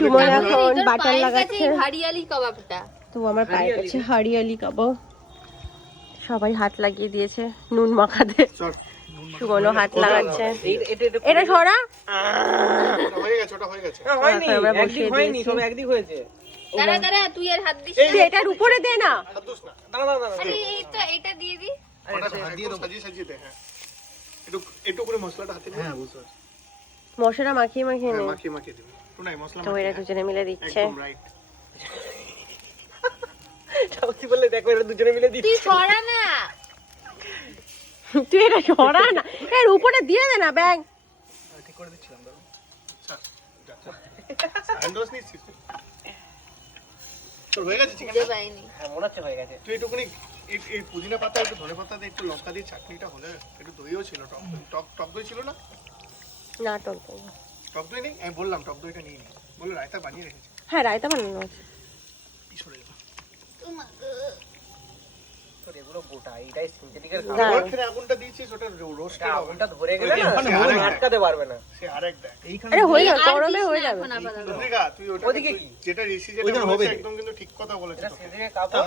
সুমন এখন বাটার লাগাচ্ছে। হরিয়ালি কাবাবটা তো আমার পায়ের কাছে হরিয়ালি কাবাব। সবাই হাত লাগিয়ে দিয়েছে নুন মাখাতে। সুমনও হাত লাগাচ্ছে। এটা সরা হয়ে গেছে, ওটা হয়ে গেছে। হয়নি, আমরা একদিক বসিয়ে হয়নি, দিয়েছি। সব একদিক হয়েছে। দাঁড়া দাঁড়া তুই আর হাত দিস তুই এটার উপরে দে না। হাত দোস না। দাঁড়া দাঁড়া দাঁড়া। আরে এইটা এটা দিয়ে দি ওটা একদম সাজিয়ে সাজিয়ে দে। হ্যাঁ, একটু করে মশলাটা হাতে নিয়ে। হ্যাঁ, বুঝতে পারছি। মশলা মাখিয়ে মাখিয়ে নে। মাখিয়ে মাখিয়ে দিবি। শোনাই মশলা তো এরা দুজনে মিলে দিচ্ছে। একদম রাইট। সত্যি বললে দেখো এরা দুজনে মিলে দিচ্ছে। তুই সরা না তুই এটা সরা না, এর উপরে দিয়ে দে না ব্যাগ। ঠিক করে দিচ্ছিলাম দাঁড়াও। আচ্ছা, স্যান্ডউইচ নিচ্ছিস? তোর হয়ে গেছে চিকেন? খুঁজে পাইনি হ্যাঁ, মনে হচ্ছে হয়ে গেছে। তুই একটুখানি এই পুদিনা পাতা, একটু ধনে পাতা দিয়ে, একটু লঙ্কা দিয়ে চাটনিটা হলে, একটু দইও ছিল, টক দই ছিল না? না টক দই। টক দই নেই? আমি বললাম টক দইটা নিয়ে নি। বলে রায়তা বানিয়ে রেখেছি। হ্যাঁ রায়তা বানানো আছে। পিছনে যা। তোর এগুলো গোটা, এইটাই সিনথেটিকের না। কাজ। ওখানে আগুনটা দিয়েছিস, ওটা রোস্ট এটা আগুনটা ধরে গেলে না ওখানে আগুন আরেক আটকাতে পারবে না। সে আরেক দেখ। আরে হয়ে যাবে, আর গরমে দিস হয়ে না যাবে। এখন আপাতত। রুদ্রিকা, তুই ওটা ওদিকে কি? যেটা রেসি যেটা ওইখানে বলেছে হবে। একদম কিন্তু ঠিক কথা বলেছিস এটা তোকে। সেদিকে কাপড়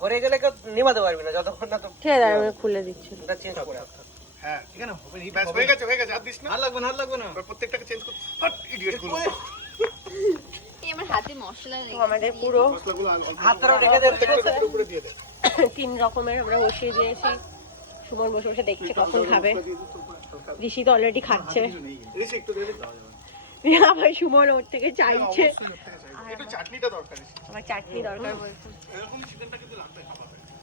ধরে গেলে কেউ নেভাতে পারবি না যতক্ষণ না তো ঠিক আছে আমি খুলে দিচ্ছি। এটা চেঞ্জ করে আসতে। হ্যাঁ, এখানে হবে না। ব্যাস হয়ে গেছে, হয়ে গেছে। আর দিস না। আর লাগবে না, আর লাগবে না। এবার প্রত্যেকটাকে চেঞ্জ কর। হট ইডিয়েট গুলো। এই আমার হাতে মশলা তো নেই আমাদের পুরো মশলাগুলো অল্প হাতটাও রেখে দে। একটু উপরে দিয়ে দে। 3 রকমের আমরা বসিয়ে দিয়েছি। সুমন বসে বসে দেখছে কখন খাবে। ঋষি তো অলরেডি খাচ্ছে। রেসি একটু দিয়ে দে। আবার সুমন ওর থেকে চাইছে। একটু চাটনিটা দরকার আছে। আমার চাটনি দরকার বলছে। এরকম চিকেনটা কিন্তু লাগবে খাবার।